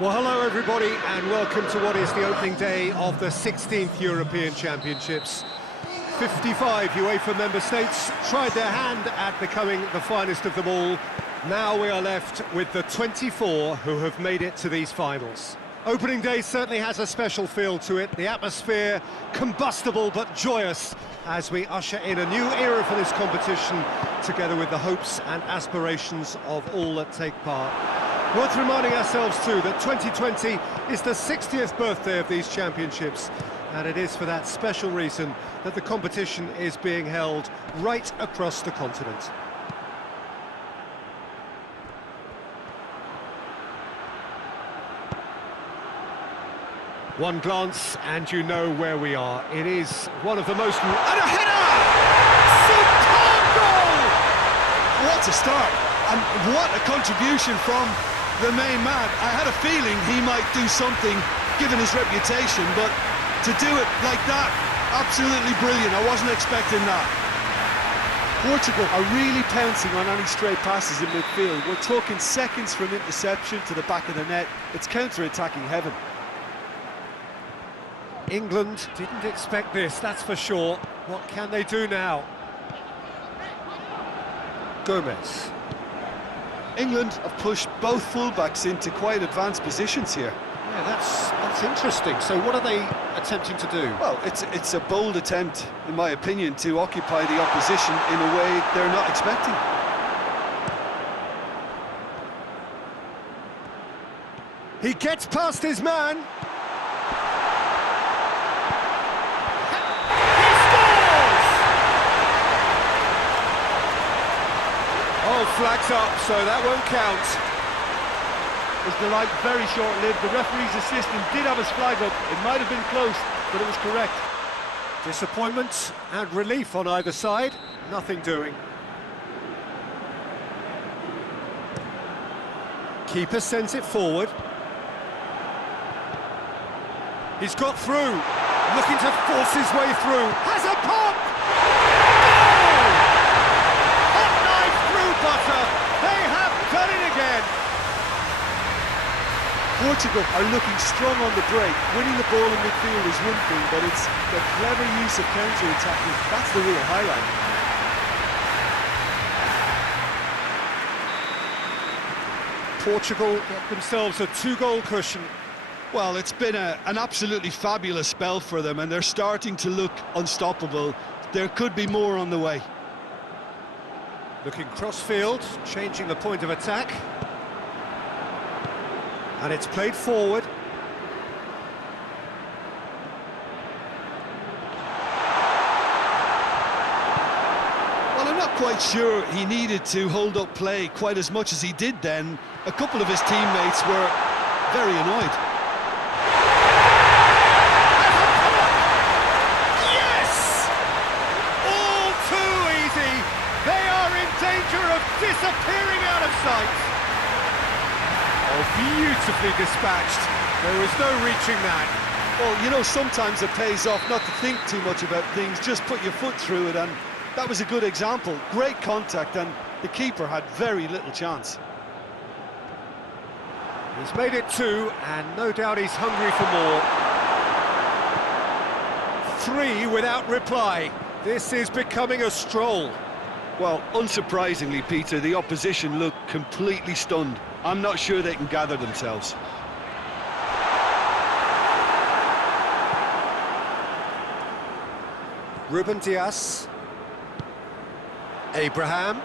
Well, hello everybody, and welcome to what is the opening day of the 16th European Championships. 55 UEFA member states tried their hand at becoming the finest of them all. Now we are left with the 24 who have made it to these finals. Opening day certainly has a special feel to it, the atmosphere combustible but joyous as we usher in a new era for this competition, together with the hopes and aspirations of all that take part. Worth reminding ourselves too that 2020 is the 60th birthday of these championships, and it is for that special reason that the competition is being held right across the continent. One glance and you know where we are. It is one of the most... And a header! Superb goal! What a start, and what a contribution from the main man. I had a feeling he might do something, given his reputation, but to do it like that, absolutely brilliant. I wasn't expecting that. Portugal are really pouncing on any stray passes in midfield. We're talking seconds from interception to the back of the net. It's counter-attacking heaven. England didn't expect this, that's for sure. What can they do now? Gomez. England have pushed both fullbacks into quite advanced positions here. Yeah, that's interesting. So what are they attempting to do? Well, it's a bold attempt, in my opinion, to occupy the opposition in a way they're not expecting. He gets past his man. Oh, flags up, so that won't count. Was the light very short-lived? The referee's assistant did have his flag up. It might have been close, but it was correct. Disappointment and relief on either side. Nothing doing. Keeper sends it forward. He's got through. Looking to force his way through. Has a pop! Butter, they have done it again. Portugal are looking strong on the break. Winning the ball in midfield is one thing, but it's the clever use of counter-attacking. That's the real highlight. Portugal get themselves a 2-goal cushion. Well, it's been an absolutely fabulous spell for them, and they're starting to look unstoppable. There could be more on the way. Looking cross-field, changing the point of attack. And it's played forward. Well, I'm not quite sure he needed to hold up play quite as much as he did then. A couple of his teammates were very annoyed. Disappearing out of sight. Oh, beautifully dispatched. There was no reaching that. Well, you know, sometimes it pays off not to think too much about things, just put your foot through it, and that was a good example. Great contact, and the keeper had very little chance. He's made it 2, and no doubt he's hungry for more. 3 without reply. This is becoming a stroll. Well, unsurprisingly, Peter, the opposition look completely stunned. I'm not sure they can gather themselves. Ruben Dias. Abraham.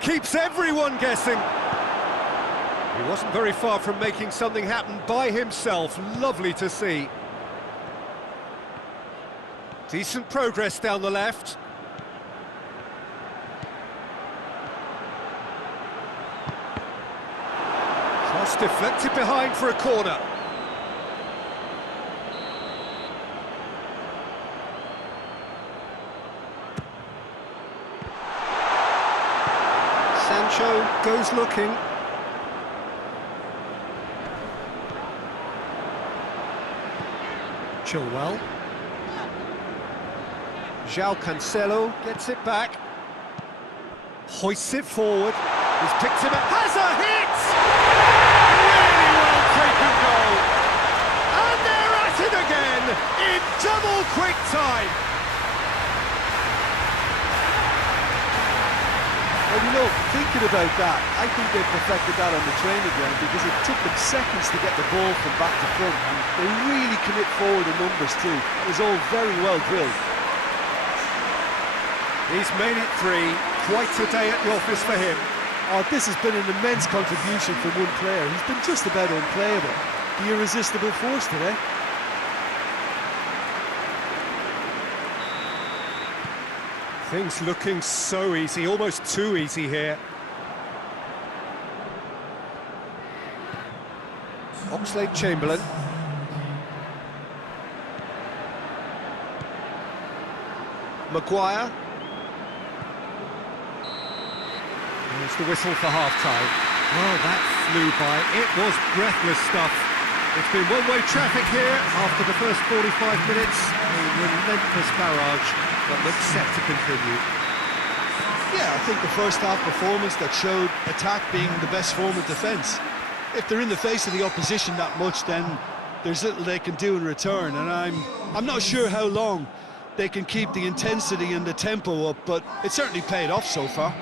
Keeps everyone guessing. He wasn't very far from making something happen by himself. Lovely to see. Decent progress down the left. Cross deflected behind for a corner. Sancho goes looking. Chilwell. João Cancelo gets it back. Hoists it forward. He's picked him up. Has a hit! Really well taken in double quick time. Well, you know, thinking about that, I think they perfected that on the training ground because it took them seconds to get the ball from back to front, and they really commit forward in numbers too. It was all very well drilled. He's made it 3. Quite a day at the office for him. Oh, this has been an immense contribution from one player. He's been just about unplayable. The irresistible force today. Things looking so easy, almost too easy here. Oxlade-Chamberlain. Maguire. There's the whistle for half-time. Oh, that flew by. It was breathless stuff. It's been one-way traffic here after the first 45 minutes. A relentless barrage that looks set to continue. Yeah, I think the first half performance that showed attack being the best form of defence. If they're in the face of the opposition that much, then there's little they can do in return, and I'm not sure how long they can keep the intensity and the tempo up, but it certainly paid off so far.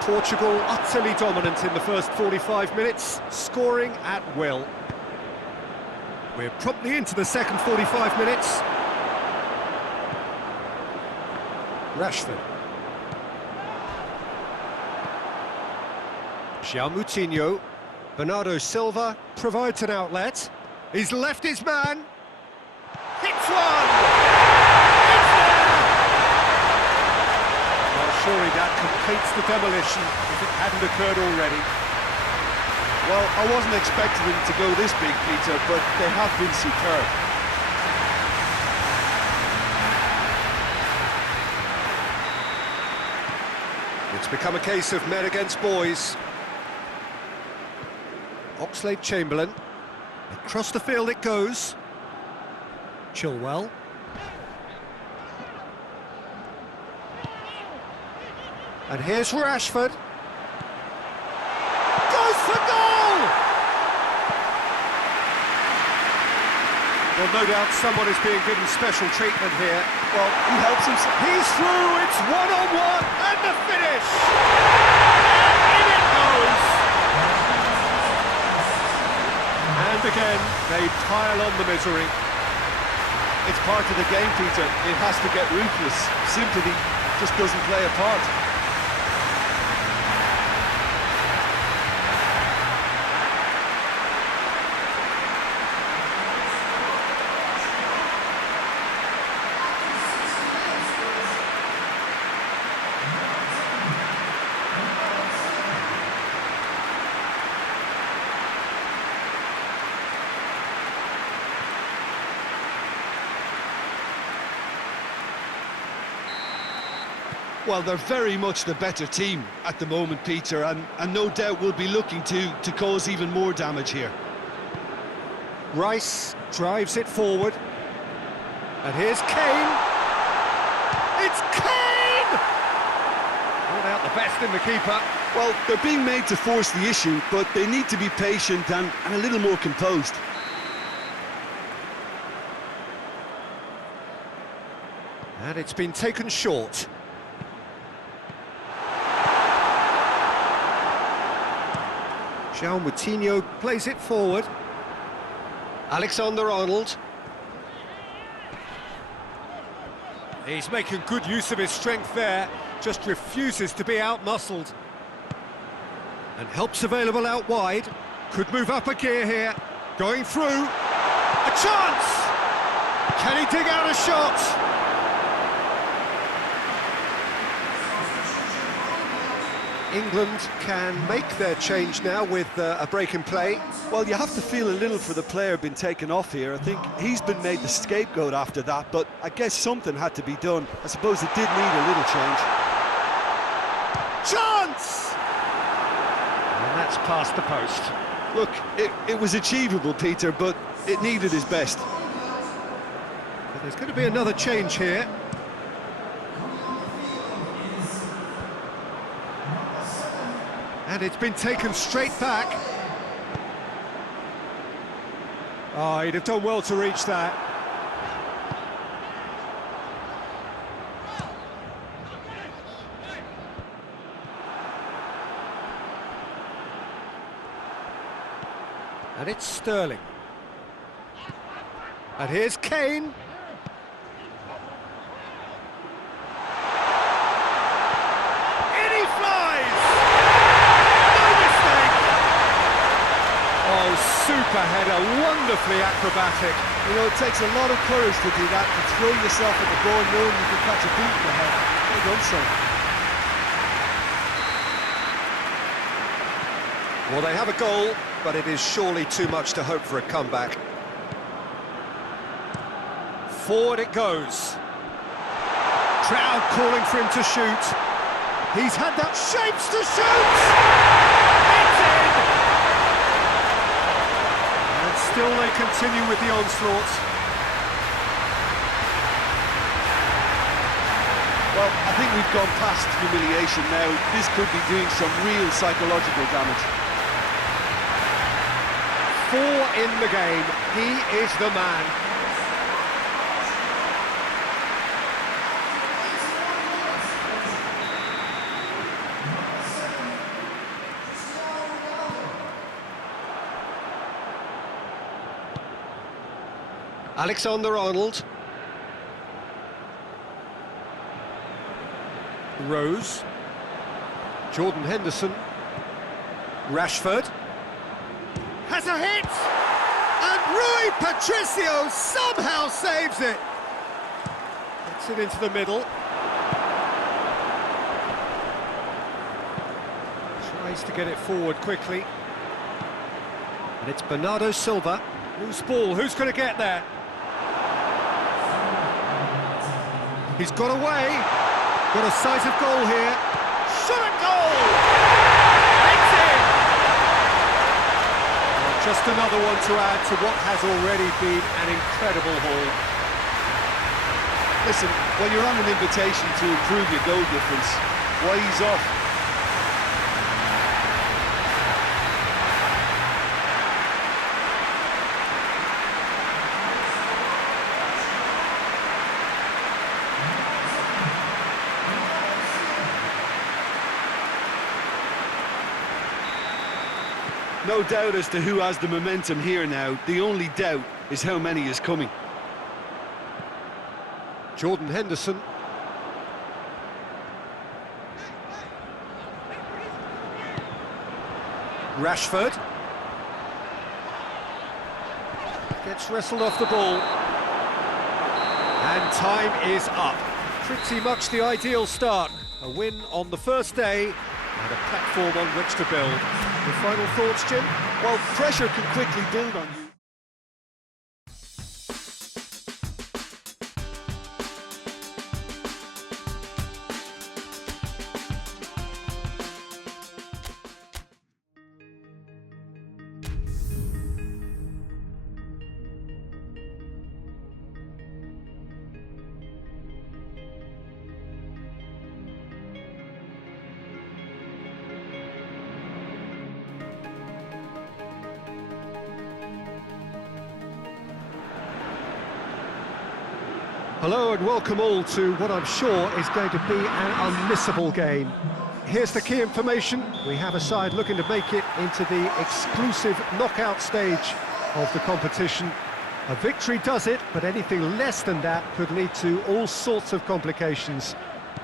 Portugal utterly dominant in the first 45 minutes, scoring at will. We're promptly into the second 45 minutes. Rashford. João Moutinho. Bernardo Silva provides an outlet. He's left his man. Hits one! It's there! Well, surely that completes the demolition if it hadn't occurred already. Well, I wasn't expecting them to go this big, Peter, but they have been superb. It's become a case of men against boys. Oxlade-Chamberlain. Across the field it goes. Chilwell. And here's Rashford. Goes for goal! Well, no doubt someone is being given special treatment here. Well, he helps himself. He's through, it's one-on-one, and the finish! And in it goes! And again, they pile on the misery. It's part of the game, Peter. It has to get ruthless. Sympathy just doesn't play a part. Well, they're very much the better team at the moment, Peter, and no doubt will be looking to cause even more damage here. Rice drives it forward. And here's Kane. It's Kane! Brought out the best in the keeper. Well, they're being made to force the issue, but they need to be patient and a little more composed. And it's been taken short. João Moutinho plays it forward. Alexander-Arnold. He's making good use of his strength there, just refuses to be out-muscled. And help's available out wide. Could move up a gear here. Going through. A chance! Can he dig out a shot? England can make their change now with a break in play. Well, you have to feel a little for the player being taken off here. I think he's been made the scapegoat after that, but I guess something had to be done. I suppose it did need a little change. Chance! And that's past the post. Look, it was achievable, Peter, but it needed his best. But there's going to be another change here. And it's been taken straight back. Oh, he'd have done well to reach that. And it's Sterling. And here's Kane. In he flies! No mistake! Oh, super header, wonderfully acrobatic. You know, it takes a lot of courage to do that, to throw yourself at the ball knowing you can catch a boot in the head. Well done, son. Well, they have a goal, but it is surely too much to hope for a comeback. Forward it goes. Crowd calling for him to shoot. He's had that shapes to shoot! It's in! And still they continue with the onslaught. Well, I think we've gone past humiliation now. This could be doing some real psychological damage. 4 in the game. He is the man. Alexander-Arnold. Rose. Jordan Henderson. Rashford. Has a hit! And Rui Patricio somehow saves it! Gets it into the middle. Tries to get it forward quickly. And it's Bernardo Silva. Loose ball, who's going to get there? He's got away. Got a sight of goal here. Shot at goal! It's in! Well, just another one to add to what has already been an incredible haul. Listen, when you're on an invitation to improve your goal difference, why ease off? No doubt as to who has the momentum here now. The only doubt is how many is coming. Jordan Henderson. Rashford. Gets wrestled off the ball. And time is up. Pretty much the ideal start. A win on the first day and a platform on which to build. Your final thoughts, Jim? Well, pressure can quickly build on you. Hello and welcome all to what I'm sure is going to be an unmissable game. Here's the key information. We have a side looking to make it into the exclusive knockout stage of the competition. A victory does it, but anything less than that could lead to all sorts of complications.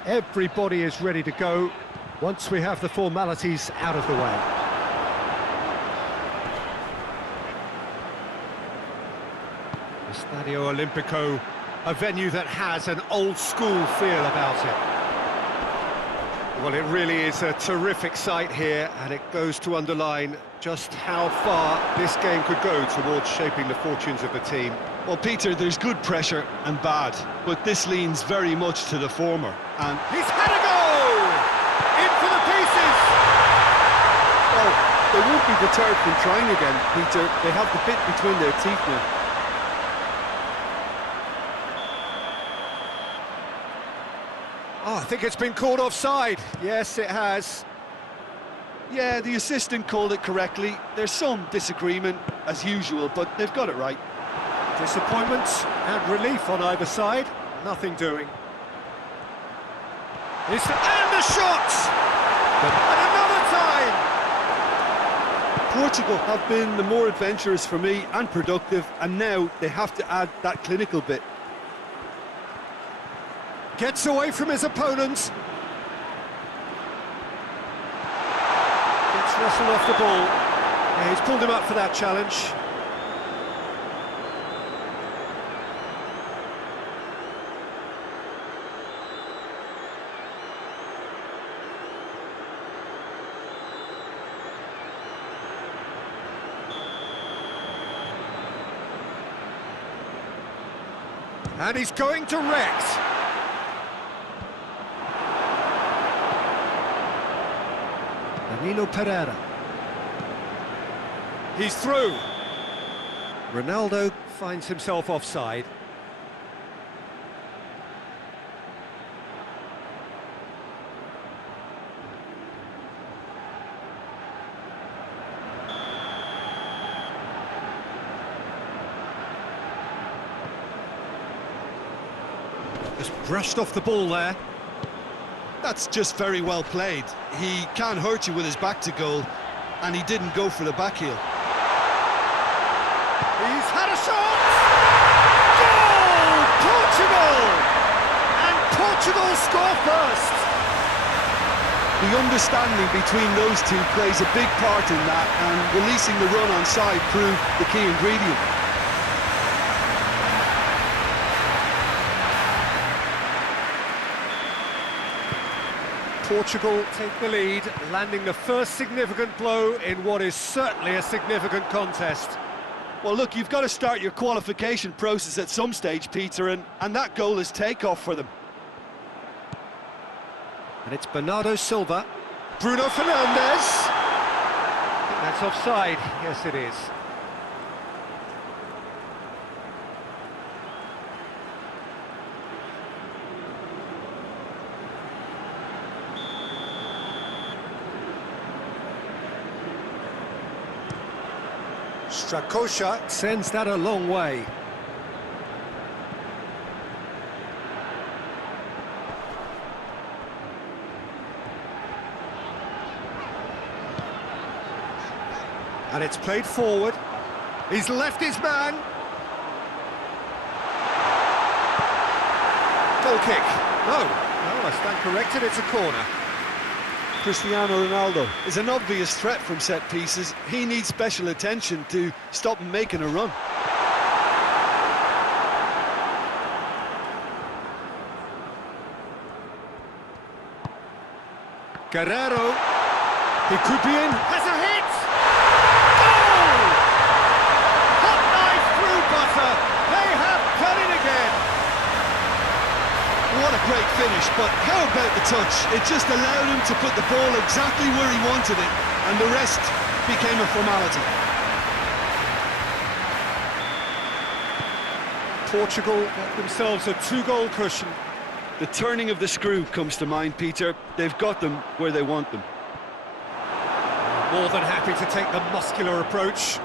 Everybody is ready to go once we have the formalities out of the way. Estadio Olimpico, a venue that has an old-school feel about it. Well, it really is a terrific sight here, and it goes to underline just how far this game could go towards shaping the fortunes of the team. Well, Peter, there's good pressure and bad, but this leans very much to the former. And He's had a goal! In for the pieces! Well, they won't be deterred from trying again, Peter. They have the bit between their teeth now. Oh, I think it's been called offside. Yes, it has. Yeah, the assistant called it correctly. There's some disagreement, as usual, but they've got it right. Disappointment and relief on either side. Nothing doing. And the shot! And another time! Portugal have been the more adventurous for me and productive, and now they have to add that clinical bit. Gets away from his opponent. Gets wrestled off the ball. Yeah, he's pulled him up for that challenge. And he's going direct. Danilo Pereira. He's through. Ronaldo finds himself offside. Just brushed off the ball there. That's just very well played. He can't hurt you with his back to goal, and he didn't go for the back heel. He's had a shot! Goal! Portugal! And Portugal score first! The understanding between those two plays a big part in that, and releasing the run on side proved the key ingredient. Portugal take the lead, landing the first significant blow in what is certainly a significant contest. Well, look, you've got to start your qualification process at some stage, Peter, and that goal is takeoff for them. And it's Bernardo Silva. Bruno Fernandes. I think that's offside. Yes, it is. Strakosha sends that a long way. And it's played forward. He's left his man. Goal kick. No, I stand corrected, it's a corner. Cristiano Ronaldo is an obvious threat from set pieces. He needs special attention to stop him making a run. Guerrero. He could be in. Has a hit! Goal! Hot knife through butter. They have done it again. What a great finish, but how about the touch? It just allowed him to put the ball exactly where he wanted it, and the rest became a formality. Portugal got themselves a 2-goal cushion. The turning of the screw comes to mind, Peter. They've got them where they want them. More than happy to take the muscular approach.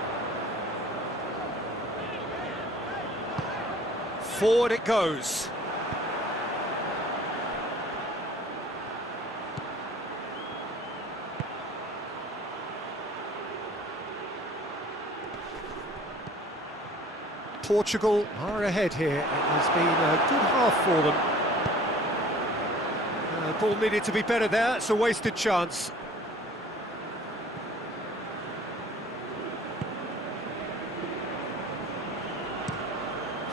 Forward it goes. Portugal are ahead here. It has been a good half for them. Ball needed to be better there. It's a wasted chance.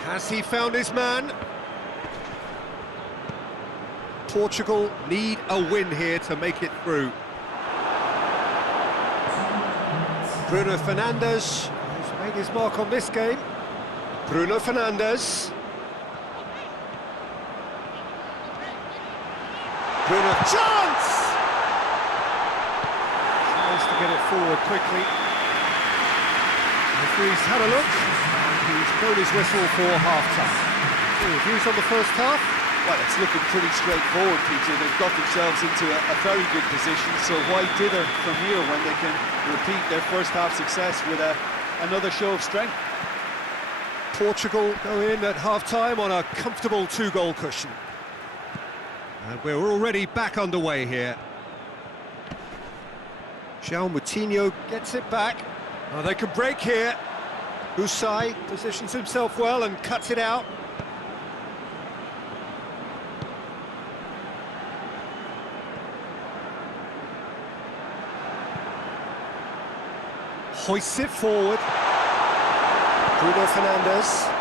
Has he found his man? Portugal need a win here to make it through. Bruno Fernandes, who's made his mark on this game. Bruno Fernandes. Bruno, chance! Tries to get it forward quickly. Referee's had a look, and he's blown his whistle for half-time. Views on the first half? Well, it's looking pretty straightforward, Peter. They've got themselves into a very good position, so why dither from here when they can repeat their first half success with another show of strength? Portugal go in at half-time on a comfortable 2-goal cushion. And we're already back underway here. João Moutinho gets it back. Oh, they can break here. Usai positions himself well and cuts it out. Hoists it forward. Bruno Fernandes.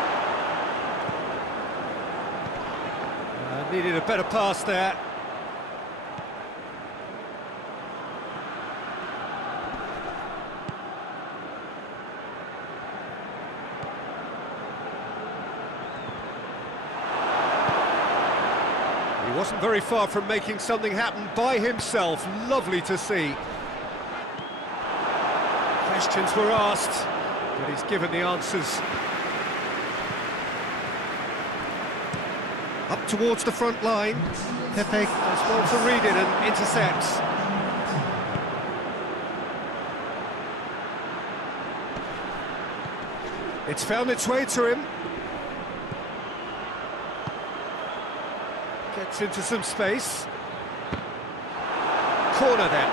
Needed a better pass there. He wasn't very far from making something happen by himself. Lovely to see. Questions were asked, but he's given the answers. Up towards the front line. Pepe does well to read it and intercepts. It's found its way to him. Gets into some space. Corner then.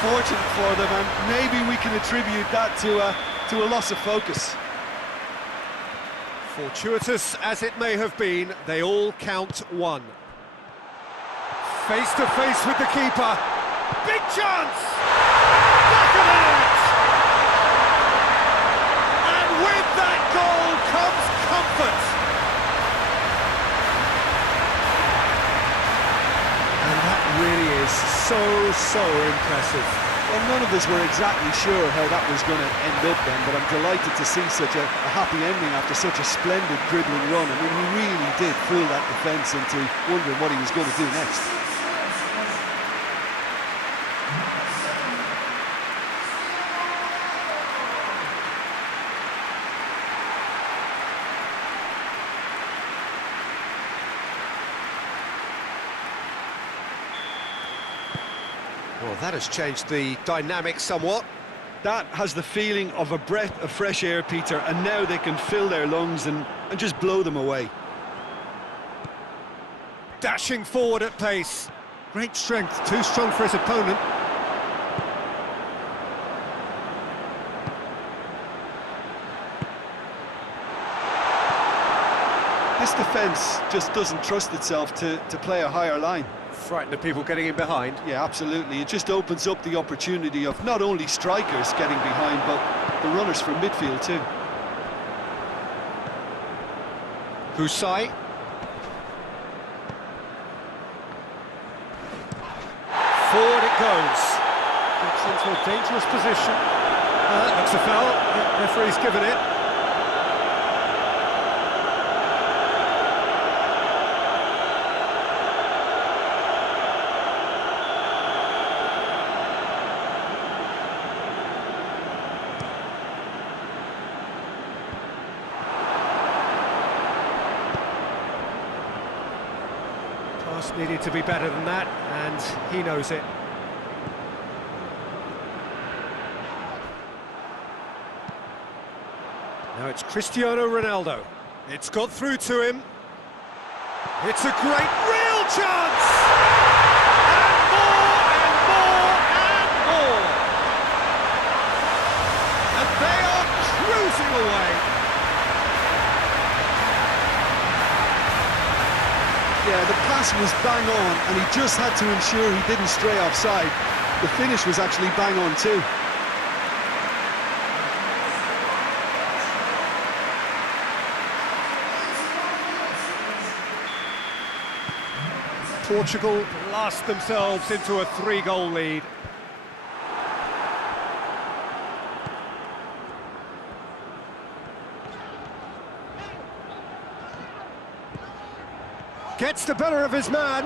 Unfortunate for them, and maybe we can attribute that to a loss of focus. Fortuitous as it may have been, they all count one. Face to face with the keeper. Big chance! Back of the net! And with that goal comes comfort. And that really is so impressive. Well, none of us were exactly sure how that was going to end up then, but I'm delighted to see such a happy ending after such a splendid dribbling run. I mean, he really did fool that defence into wondering what he was going to do next. Well, that has changed the dynamic somewhat. That has the feeling of a breath of fresh air, Peter, and now they can fill their lungs and just blow them away. Dashing forward at pace. Great strength, too strong for his opponent. This defence just doesn't trust itself to play a higher line. Frightened of people getting in behind. Yeah, absolutely. It just opens up the opportunity of not only strikers getting behind, but the runners from midfield too. Usai. Forward it goes. Gets into a dangerous position. Looks a foul. The referee's given it. Pass needed to be better than that, and he knows it. Now it's Cristiano Ronaldo. It's got through to him. It's a great, real chance! And more, and more, and more! And they are cruising away. Yeah, the pass was bang on, and he just had to ensure he didn't stray offside. The finish was actually bang on too. Portugal blast themselves into a 3-goal lead. Gets the better of his man.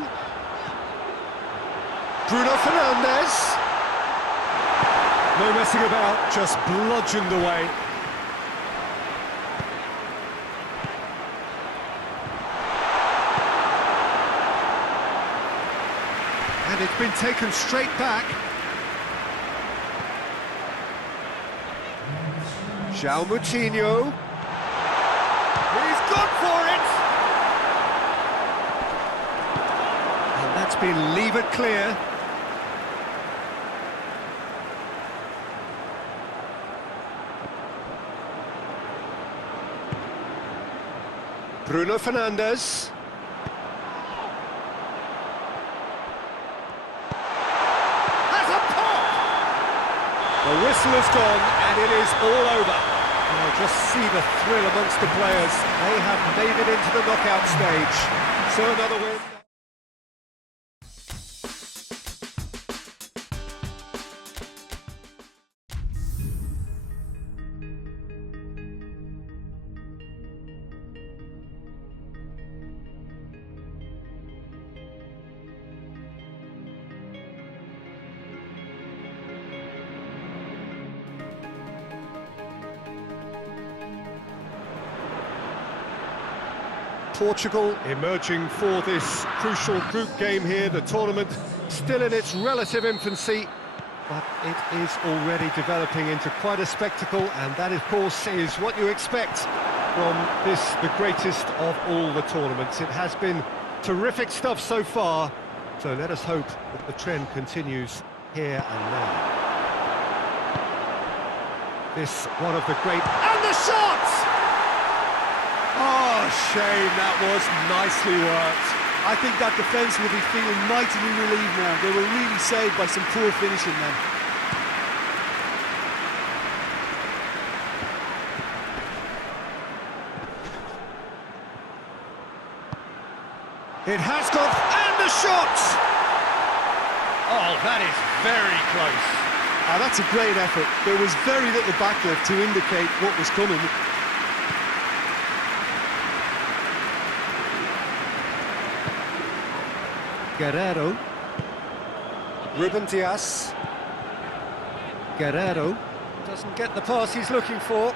Bruno Fernandes. No messing about, just bludgeoned away. And it's been taken straight back. João Moutinho. He's gone for it! And that's been levered clear. Bruno Fernandes. Has a pop! The whistle has gone and it is all over. Oh, just see the thrill amongst the players. They have made it into the knockout stage. So another win. Portugal emerging for this crucial group game here. The tournament still in its relative infancy, but it is already developing into quite a spectacle, and that, of course, is what you expect from this, the greatest of all the tournaments. It has been terrific stuff so far, so let us hope that the trend continues here and now. This one of the great... And the shot! Oh, shame, that was nicely worked. I think that defence will be feeling mightily relieved now. They were really saved by some poor finishing then. It has gone, and the shot! Oh, that is very close. That's a great effort. There was very little backlift to indicate what was coming. Guerrero. Ruben Dias. Guerrero doesn't get the pass he's looking for.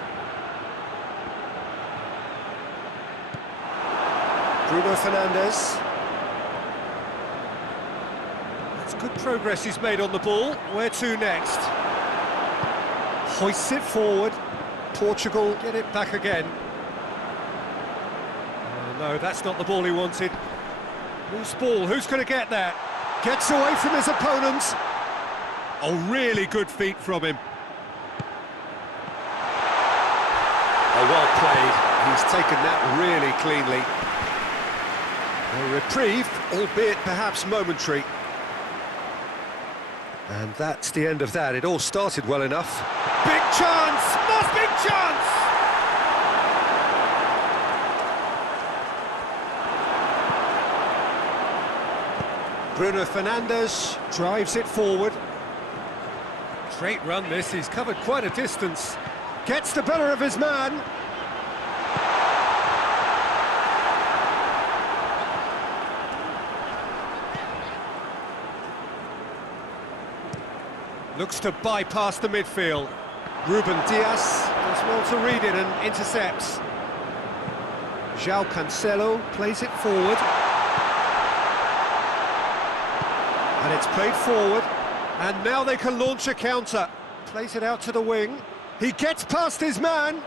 Bruno Fernandes. That's good progress he's made on the ball. Where to next? Hoists it forward. Portugal get it back again. Oh, no, that's not the ball he wanted. Loose ball, who's going to get there? Gets away from his opponent. Oh, really good feet from him. Oh, well played. He's taken that really cleanly. A reprieve, albeit perhaps momentary. And that's the end of that. It all started well enough. Big chance! Not big chance! Bruno Fernandes drives it forward. Great run this, he's covered quite a distance. Gets the better of his man. Looks to bypass the midfield. Ruben Dias does well to read it and intercepts. João Cancelo plays it forward. And it's played forward, and now they can launch a counter. Plays it out to the wing. He gets past his man.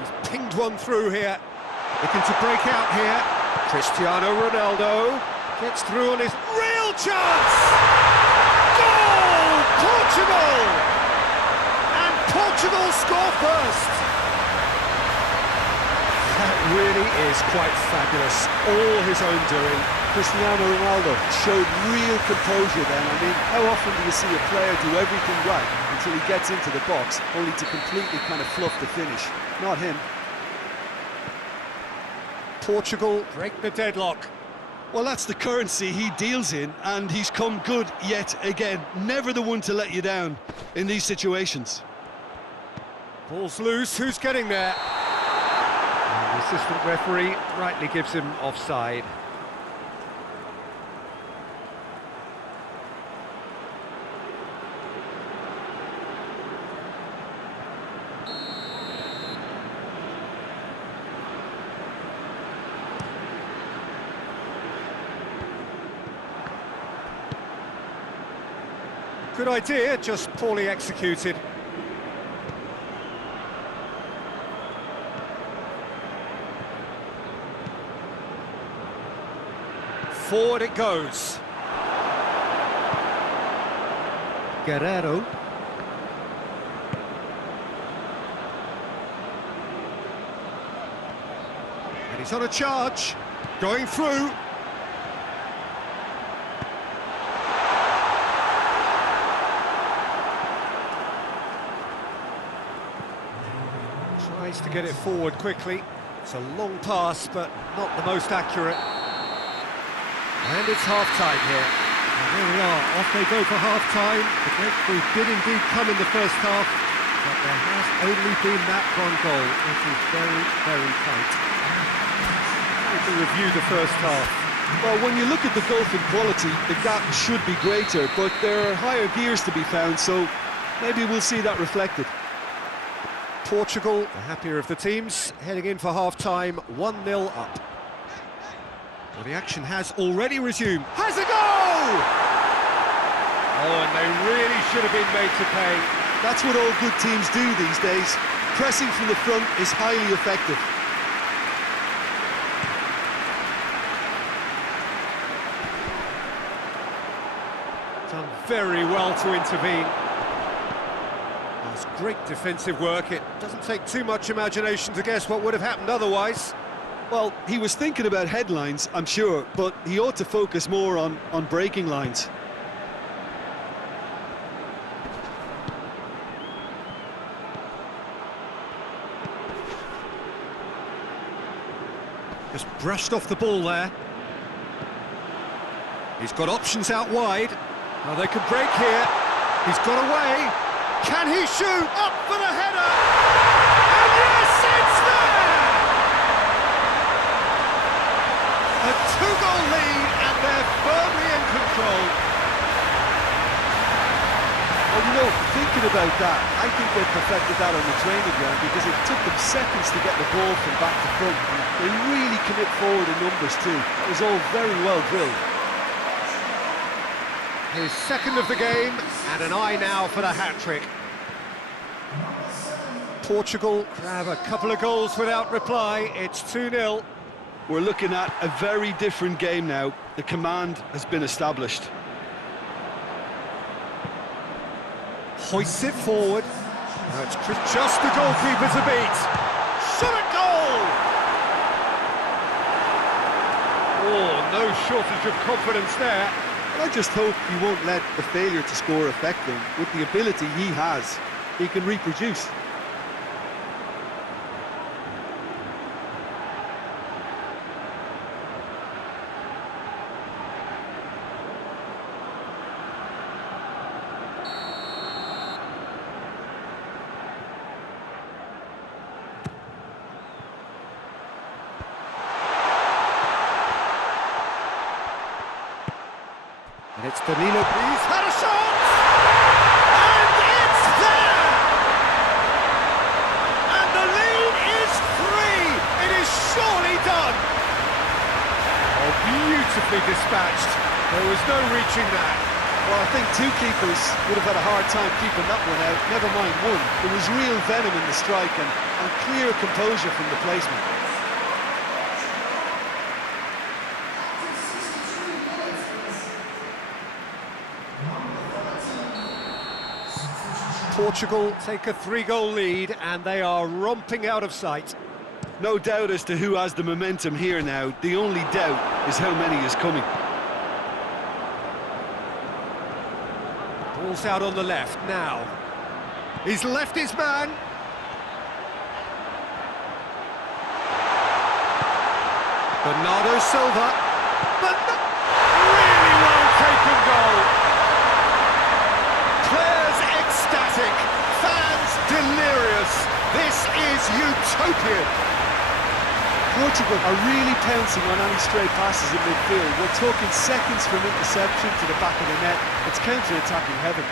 He's pinged one through here. Looking to break out here. Cristiano Ronaldo gets through on his real chance! Goal! Portugal! Portugal score first! That really is quite fabulous, all his own doing. Cristiano Ronaldo showed real composure then. I mean, how often do you see a player do everything right until he gets into the box, only to completely kind of fluff the finish? Not him. Portugal break the deadlock. Well, that's the currency he deals in, and he's come good yet again. Never the one to let you down in these situations. Ball's loose, who's getting there? And the assistant referee rightly gives him offside. Good idea, just poorly executed. Forward it goes. Guerrero. And he's on a charge, going through. Tries to get it forward quickly. It's a long pass, but not the most accurate. And it's half-time here. And there we are, off they go for half-time. The breakthrough did indeed come in the first half, but there has only been that one goal. It is very, very tight. To review the first half. Well, when you look at the gulf in quality, the gap should be greater, but there are higher gears to be found, so maybe we'll see that reflected. Portugal, the happier of the teams, heading in for half-time, 1-0 up. Well, the action has already resumed. Has a goal! Oh, and they really should have been made to pay. That's what all good teams do these days. Pressing from the front is highly effective. Done very well to intervene. That's great defensive work. It doesn't take too much imagination to guess what would have happened otherwise. Well, he was thinking about headlines, I'm sure, but he ought to focus more on breaking lines. Just brushed off the ball there. He's got options out wide. Now they could break here. He's got away. Can he shoot? Up for the header! And yes, it's there! A two-goal lead, and they're firmly in control. Well, you know, thinking about that, I think they perfected that on the training ground because it took them seconds to get the ball from back to front. And they really commit forward in numbers too. It was all very well drilled. His second of the game, and an eye now for the hat-trick. Portugal grab a couple of goals without reply. It's 2-0. We're looking at a very different game now. The command has been established. Hoists it forward. Now it's just the goalkeeper to beat. Shot at goal! Oh, no shortage of confidence there. I just hope he won't let the failure to score affect him. With the ability he has, he can reproduce. And it's Danilo. He's had a shot! And it's there! And the lead is 3! It is surely done! Oh, beautifully dispatched. There was no reaching that. Well, I think two keepers would have had a hard time keeping that one out, never mind one. There was real venom in the strike and clear composure from the placement. Portugal take a 3-goal lead and they are romping out of sight. No doubt as to who has the momentum here now. The only doubt is how many is coming. Ball's out on the left now. He's left his man. Bernardo Silva. But really well taken goal. Players ecstatic, fans delirious. This is utopian. Portugal are really pouncing on any stray passes in midfield. We're talking seconds from interception to the back of the net. It's counter-attacking heaven.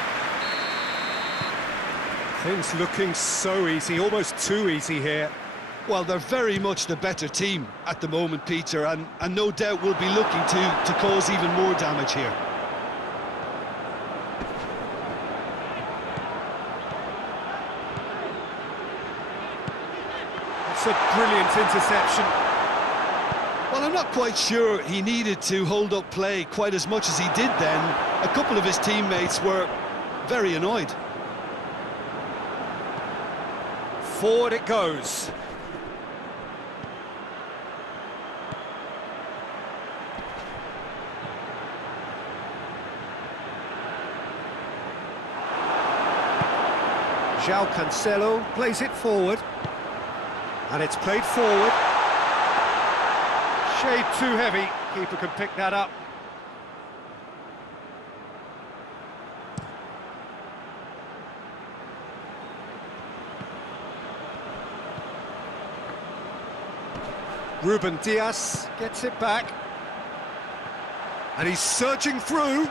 Things looking so easy, almost too easy here. Well, they're very much the better team at the moment, Peter, and no doubt will be looking to cause even more damage here. That's a brilliant interception. Well, I'm not quite sure he needed to hold up play quite as much as he did then. A couple of his teammates were very annoyed. Forward it goes. João Cancelo plays it forward. And it's played forward. Shade too heavy. Keeper can pick that up. Ruben Dias gets it back. And he's surging through.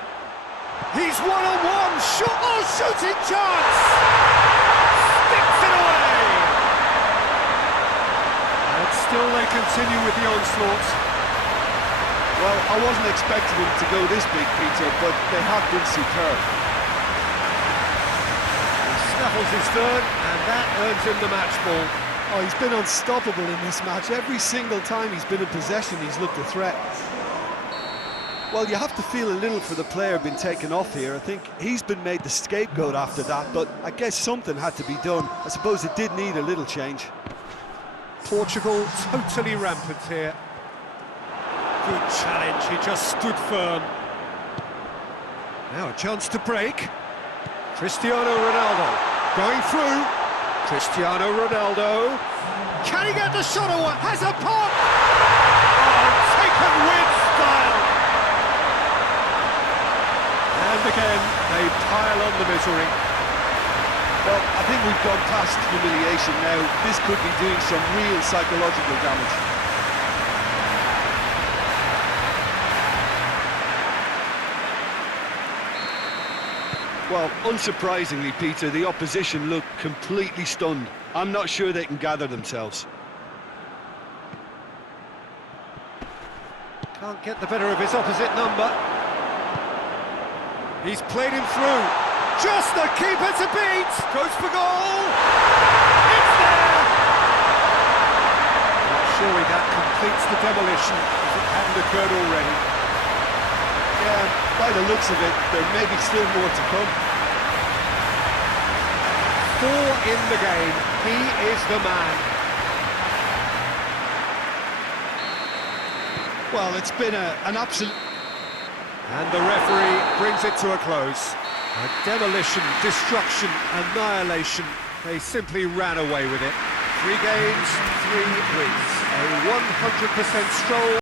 He's one-on-one. Shooting chance! Sticks it away! And still they continue with the onslaught. Well, I wasn't expecting him to go this big, Peter, but they have been superb. He snaffles his third, and that earns him the match ball. Oh, he's been unstoppable in this match. Every single time he's been in possession, he's looked a threat. Well, you have to feel a little for the player being taken off here. I think he's been made the scapegoat after that, but I guess something had to be done. I suppose it did need a little change. Portugal totally rampant here. Good challenge, he just stood firm. Now a chance to break. Cristiano Ronaldo going through. Cristiano Ronaldo. Can he get the shot away? Has a pop! Oh, taken with style! And again, they pile on the misery. Well, I think we've gone past humiliation now. This could be doing some real psychological damage. Well, unsurprisingly, Peter, the opposition look completely stunned. I'm not sure they can gather themselves. Can't get the better of his opposite number. He's played him through. Just the keeper to beat. Goes for goal. It's there. Surely that completes the demolition, if it hadn't occurred already. Yeah, by the looks of it, there may be still more to come. 4 in the game. He is the man. Well, it's been an absolute... And the referee brings it to a close. A demolition, destruction, annihilation. They simply ran away with it. 3 games, 3 wins. A 100% stroll.